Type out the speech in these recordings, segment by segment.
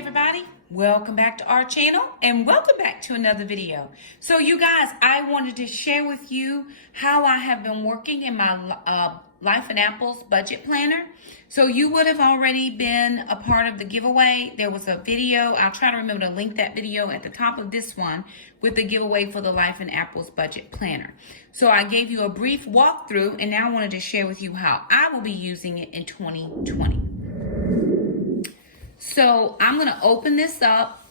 everybody, welcome back to our channel and welcome back to another video. So you guys, I wanted to share with you how I have been working in my Life and Apples budget planner. So you would have already been a part of the giveaway. There was a video, I'll try to remember to link that video at the top of this one with the giveaway for the Life and Apples budget planner. So I gave you a brief walkthrough and now I wanted to share with you how I will be using it in 2020. So I'm going to open this up.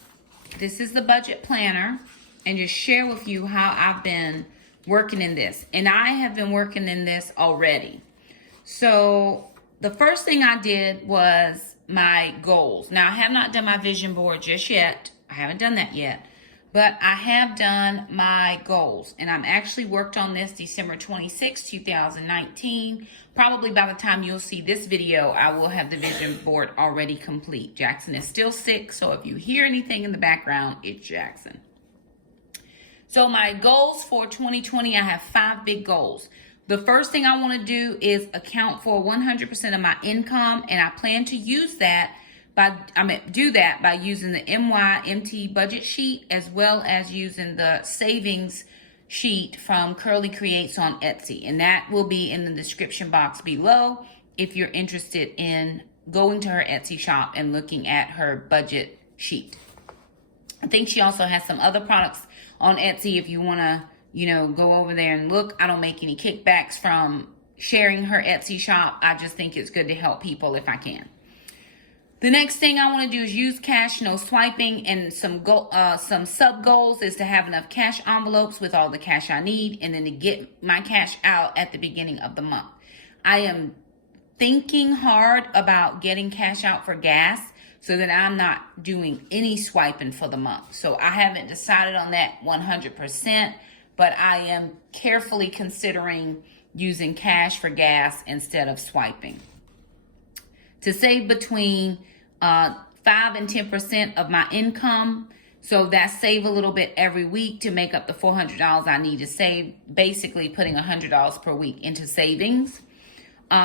This is the budget planner and just share with you how I've been working in this. And I have been working in this already. So the first thing I did was my goals. Now I have not done my vision board just yet. I haven't done that yet. But I have done my goals. And I'm actually worked on this December 26, 2019. Probably by the time you'll see this video, I will have the vision board already complete. Jackson is still sick, so if you hear anything in the background, it's Jackson. So my goals for 2020, I have 5 big goals. The first thing I want to do is account for 100% of my income, and I plan to use that by using the MYMT budget sheet as well as using the savings sheet from Curly Creates on Etsy, and that will be in the description box below if you're interested in going to her Etsy shop and looking at her budget sheet. I think she also has some other products on Etsy if you want to, go over there and look. I don't make any kickbacks from sharing her Etsy shop. I just think it's good to help people if I can. The next thing I want to do is use cash, no swiping, and some sub goals is to have enough cash envelopes with all the cash I need, and then to get my cash out at the beginning of the month. I am thinking hard about getting cash out for gas so that I'm not doing any swiping for the month. So I haven't decided on that 100%, but I am carefully considering using cash for gas instead of swiping. To save between 5 and 10% of my income. So that's save a little bit every week to make up the $400 I need to save, basically putting $100 per week into savings.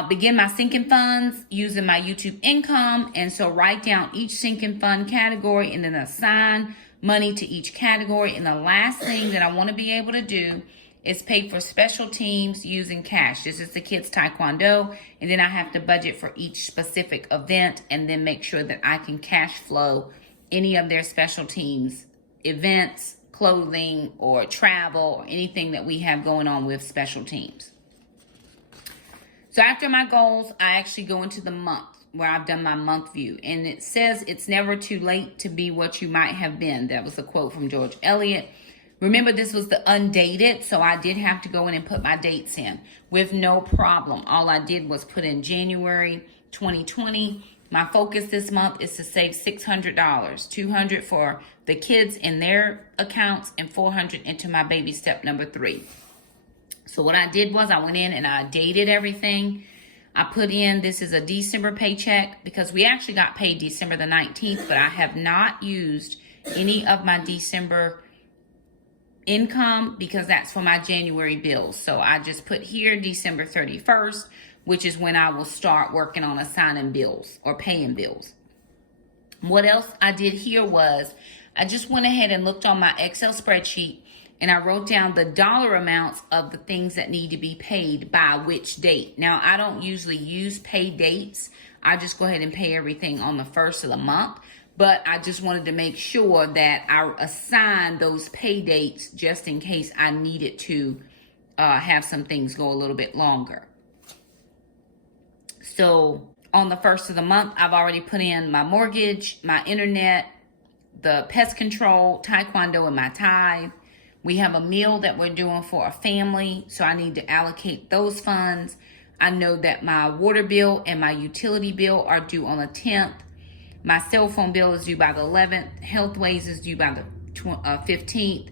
Begin my sinking funds using my YouTube income. And so write down each sinking fund category and then assign money to each category. And the last thing that I want to be able to do is pay for special teams using cash. This is the kids' taekwondo, and then I have to budget for each specific event and then make sure that I can cash flow any of their special teams, events, clothing, or travel, or anything that we have going on with special teams. So after my goals, I actually go into the month where I've done my month view, and it says it's never too late to be what you might have been. That was a quote from George Eliot. Remember, this was the undated, so I did have to go in and put my dates in with no problem. All I did was put in January 2020. My focus this month is to save $600, $200 for the kids in their accounts and $400 into my baby step number 3. So what I did was I went in and I dated everything. I put in, this is a December paycheck because we actually got paid December the 19th, but I have not used any of my December income because that's for my January bills. So I just put here December 31st, which is when I will start working on assigning bills or paying bills. What else I did here was I just went ahead and looked on my Excel spreadsheet and I wrote down the dollar amounts of the things that need to be paid by which date. Now, I don't usually use pay dates. I just go ahead and pay everything on the first of the month. But I just wanted to make sure that I assign those pay dates just in case I needed to have some things go a little bit longer. So on the first of the month, I've already put in my mortgage, my internet, the pest control, taekwondo, and my tithe. We have a meal that we're doing for a family, so I need to allocate those funds. I know that my water bill and my utility bill are due on the 10th. My cell phone bill is due by the 11th. Healthways is due by the 15th.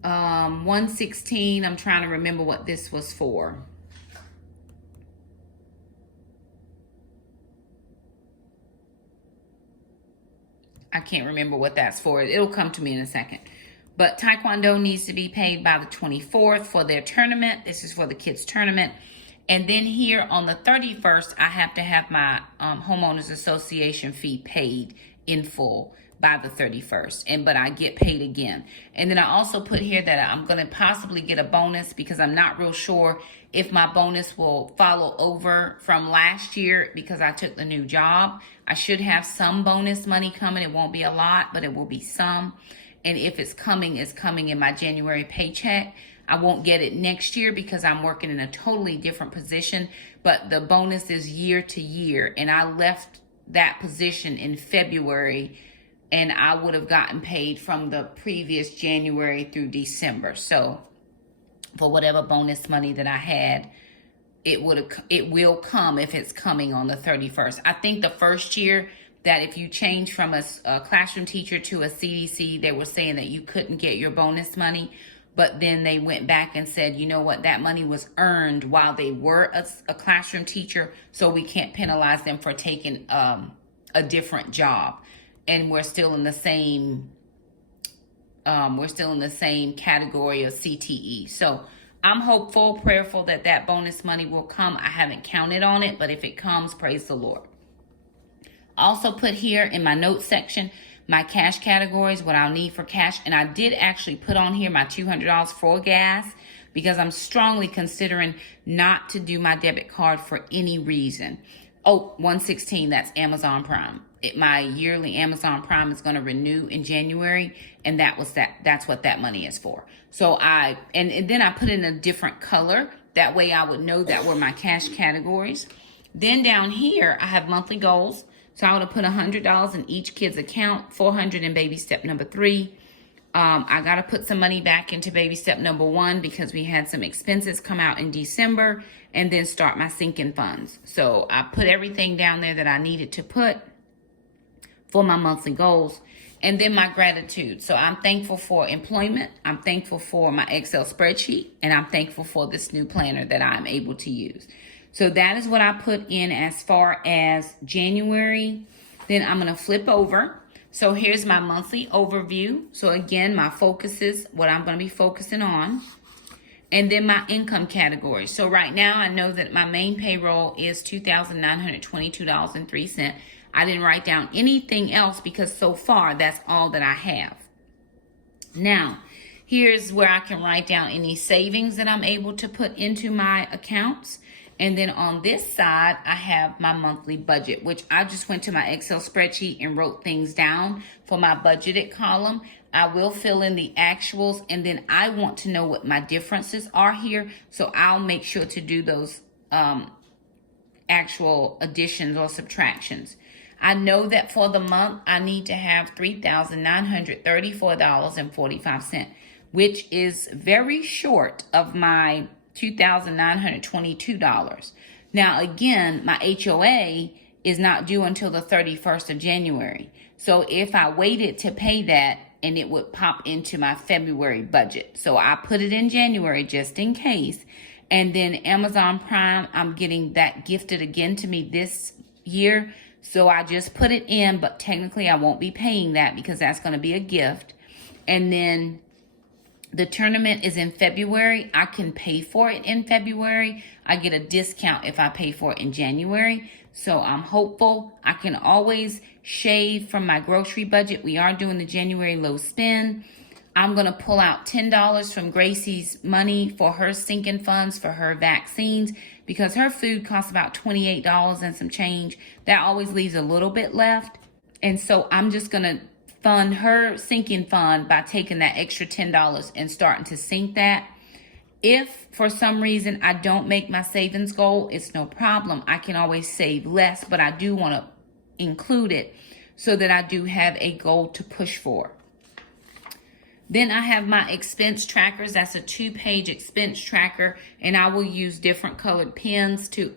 116, I'm trying to remember what this was for. I can't remember what that's for. It'll come to me in a second. But Taekwondo needs to be paid by the 24th for their tournament. This is for the kids' tournament. And then here on the 31st, I have to have my homeowners association fee paid in full by the 31st. But I get paid again. And then I also put here that I'm going to possibly get a bonus because I'm not real sure if my bonus will follow over from last year because I took the new job. I should have some bonus money coming. It won't be a lot, but it will be some. And if it's coming in my January paycheck. I won't get it next year because I'm working in a totally different position, but the bonus is year to year. And I left that position in February and I would have gotten paid from the previous January through December. So for whatever bonus money that I had, it will come if it's coming on the 31st. I think the first year that if you change from a classroom teacher to a CDC, they were saying that you couldn't get your bonus money. But then they went back and said, you know what, that money was earned while they were a classroom teacher, so we can't penalize them for taking a different job. And we're still in the same category of CTE. So I'm hopeful, prayerful that that bonus money will come. I haven't counted on it, but if it comes, praise the Lord. Also put here in my notes section, my cash categories, what I'll need for cash. And I did actually put on here my $200 for gas because I'm strongly considering not to do my debit card for any reason. Oh, 116, that's Amazon Prime. My yearly Amazon Prime is going to renew in January, and that's what that money is for. So and then I put in a different color. That way I would know that were my cash categories. Then down here, I have monthly goals. So I would have put $100 in each kid's account, $400 in baby step number 3. I got to put some money back into baby step number 1 because we had some expenses come out in December, and then start my sinking funds. So I put everything down there that I needed to put for my monthly goals. And then my gratitude. So I'm thankful for employment. I'm thankful for my Excel spreadsheet, and I'm thankful for this new planner that I'm able to use. So that is what I put in as far as January. Then I'm going to flip over. So here's my monthly overview. So again, my focus is what I'm going to be focusing on. And then my income category. So right now I know that my main payroll is $2,922.03. I didn't write down anything else because so far that's all that I have. Now, here's where I can write down any savings that I'm able to put into my accounts. And then on this side, I have my monthly budget, which I just went to my Excel spreadsheet and wrote things down for my budgeted column. I will fill in the actuals, and then I want to know what my differences are here. So I'll make sure to do those actual additions or subtractions. I know that for the month, I need to have $3,934.45, which is very short of my $2,922. Now, again, my HOA is not due until the 31st of January. So if I waited to pay that, and it would pop into my February budget. So I put it in January just in case. And then Amazon Prime, I'm getting that gifted again to me this year. So I just put it in, but technically I won't be paying that because that's going to be a gift. And then the tournament is in February. I can pay for it in February. I get a discount if I pay for it in January. So I'm hopeful. I can always shave from my grocery budget. We are doing the January low spend. I'm going to pull out $10 from Gracie's money for her sinking funds for her vaccines because her food costs about $28 and some change. That always leaves a little bit left. And so I'm just going to fund her sinking fund by taking that extra $10 and starting to sink that. If for some reason I don't make my savings goal, it's no problem. I can always save less, but I do want to include it so that I do have a goal to push for. Then I have my expense trackers. That's a 2-page expense tracker, and I will use different colored pens to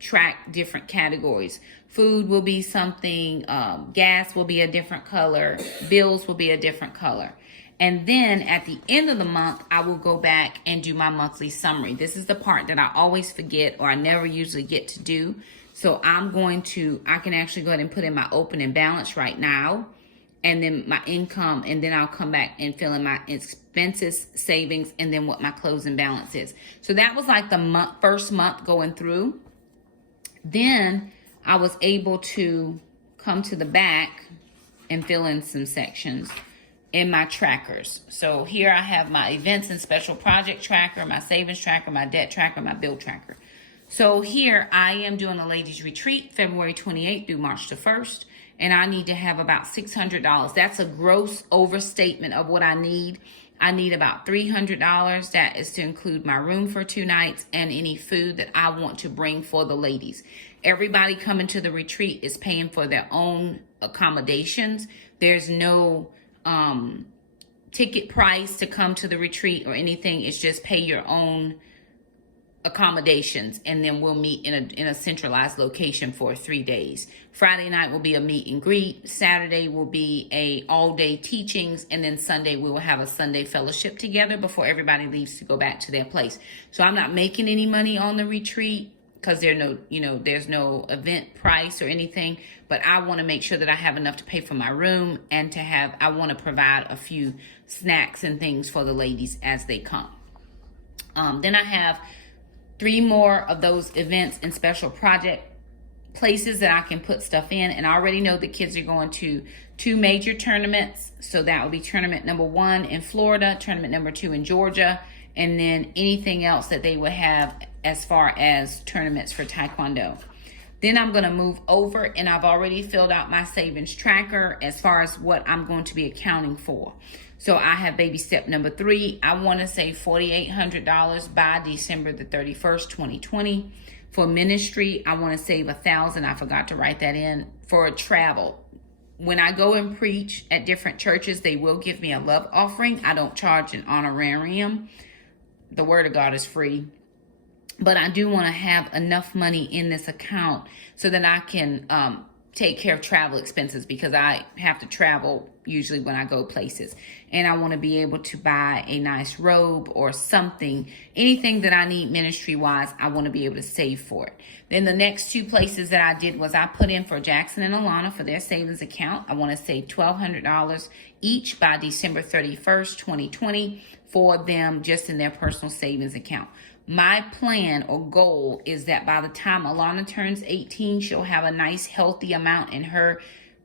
track different categories. Food will be something, gas will be a different color, bills will be a different color. And then at the end of the month, I will go back and do my monthly summary. This is the part that I always forget or I never usually get to do. So I can actually go ahead and put in my opening balance right now. and then my income, and then I'll come back and fill in my expenses, savings, and then what my closing balance is. So that was like the first month going through. Then I was able to come to the back and fill in some sections in my trackers. So here I have my events and special project tracker, my savings tracker, my debt tracker, my bill tracker. So here I am doing a ladies retreat February 28th through March the 1st. And I need to have about $600. That's a gross overstatement of what I need. I need about $300. That is to include my room for 2 nights and any food that I want to bring for the ladies. Everybody coming to the retreat is paying for their own accommodations. There's no ticket price to come to the retreat or anything. It's just pay your own accommodations, and then we'll meet in a centralized location for 3 days. Friday night will be a meet and greet. Saturday will be a all-day teachings, and then Sunday we will have a Sunday fellowship together before everybody leaves to go back to their place. So I'm not making any money on the retreat because there's no event price or anything, but I want to make sure that I have enough to pay for my room and I want to provide a few snacks and things for the ladies as they come. Then I have 3 more of those events and special project places that I can put stuff in. And I already know the kids are going to 2 major tournaments. So that will be tournament number 1 in Florida, tournament number 2 in Georgia, and then anything else that they would have as far as tournaments for Taekwondo. Then I'm going to move over, and I've already filled out my savings tracker as far as what I'm going to be accounting for. So I have baby step number 3. I want to save $4,800 by December the 31st, 2020. For ministry, I want to save $1,000. I forgot to write that in for travel. When I go and preach at different churches, they will give me a love offering. I don't charge an honorarium. The word of God is free. But I do want to have enough money in this account so that I can take care of travel expenses, because I have to travel usually when I go places. And I want to be able to buy a nice robe or something, anything that I need ministry-wise, I want to be able to save for it. Then the next 2 places that I did was I put in for Jackson and Alana for their savings account. I want to save $1,200 each by December 31st, 2020 for them just in their personal savings account. My plan or goal is that by the time Alana turns 18, she'll have a nice healthy amount in her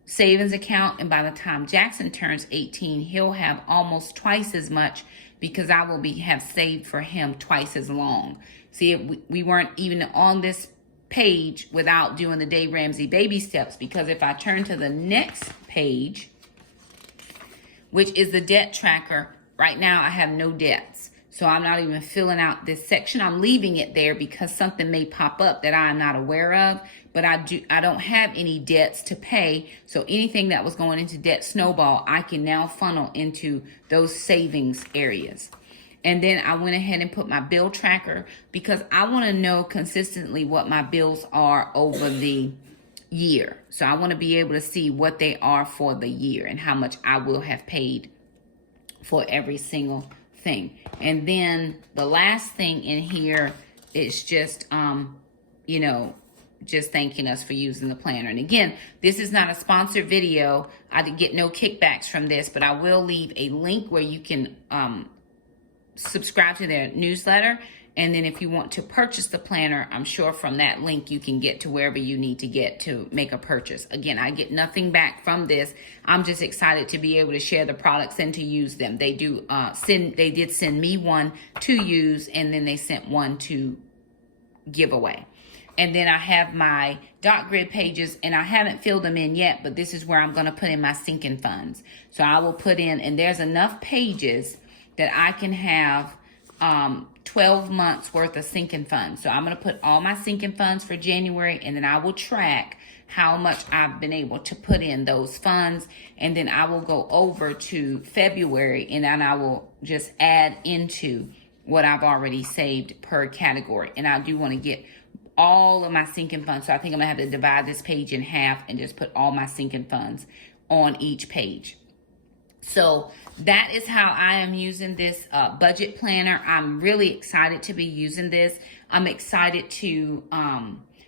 savings account. And by the time Jackson turns 18, he'll have almost twice as much, because I will have saved for him twice as long. See, we weren't even on this page without doing the Dave Ramsey baby steps, because if I turn to the next page, which is the debt tracker, right now I have no debts. So I'm not even filling out this section. I'm leaving it there because something may pop up that I'm not aware of, but I don't have any debts to pay. So anything that was going into debt snowball, I can now funnel into those savings areas. And then I went ahead and put my bill tracker, because I want to know consistently what my bills are over the year. So I want to be able to see what they are for the year and how much I will have paid for every single thing. And then the last thing in here is just just thanking us for using the planner. And again, this is not a sponsored video. I did get no kickbacks from this, but I will leave a link where you can subscribe to their newsletter. And then if you want to purchase the planner, I'm sure from that link you can get to wherever you need to get to make a purchase. Again, I get nothing back from this. I'm just excited to be able to share the products and to use them. They did send me one to use, and then they sent one to give away. And then I have my dot grid pages, and I haven't filled them in yet, but this is where I'm going to put in my sinking funds. So I will put in, and there's enough pages that I can have 12 months worth of sinking funds. So I'm going to put all my sinking funds for January, and then I will track how much I've been able to put in those funds. And then I will go over to February, and then I will just add into what I've already saved per category. And I do want to get all of my sinking funds. So I think I'm going to have to divide this page in half and just put all my sinking funds on each page. So that is how I am using this budget planner. I'm really excited to be using this. I'm excited to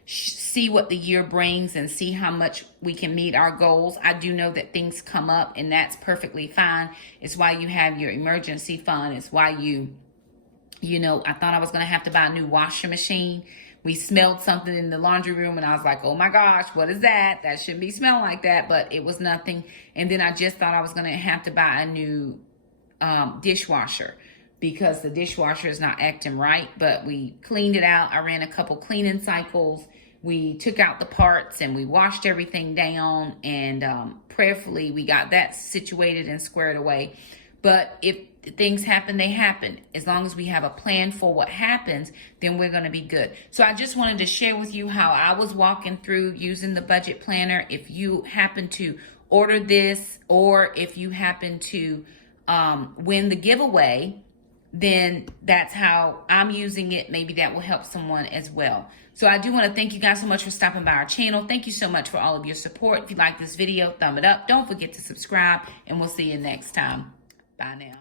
see what the year brings and see how much we can meet our goals. I do know that things come up, and that's perfectly fine. It's why you have your emergency fund. It's why you know, I thought I was going to have to buy a new washing machine. We smelled something in the laundry room, and I was like, oh my gosh, what is that? That shouldn't be smelling like that, but it was nothing. And then I just thought I was going to have to buy a new dishwasher, because the dishwasher is not acting right. But we cleaned it out. I ran a couple cleaning cycles. We took out the parts and we washed everything down, and prayerfully we got that situated and squared away. But if things happen, they happen. As long as we have a plan for what happens, then we're going to be good. So I just wanted to share with you how I was walking through using the budget planner. If you happen to order this, or if you happen to win the giveaway, then that's how I'm using it. Maybe that will help someone as well. So I do want to thank you guys so much for stopping by our channel. Thank you so much for all of your support. If you like this video, thumb it up. Don't forget to subscribe, and we'll see you next time. Bye now.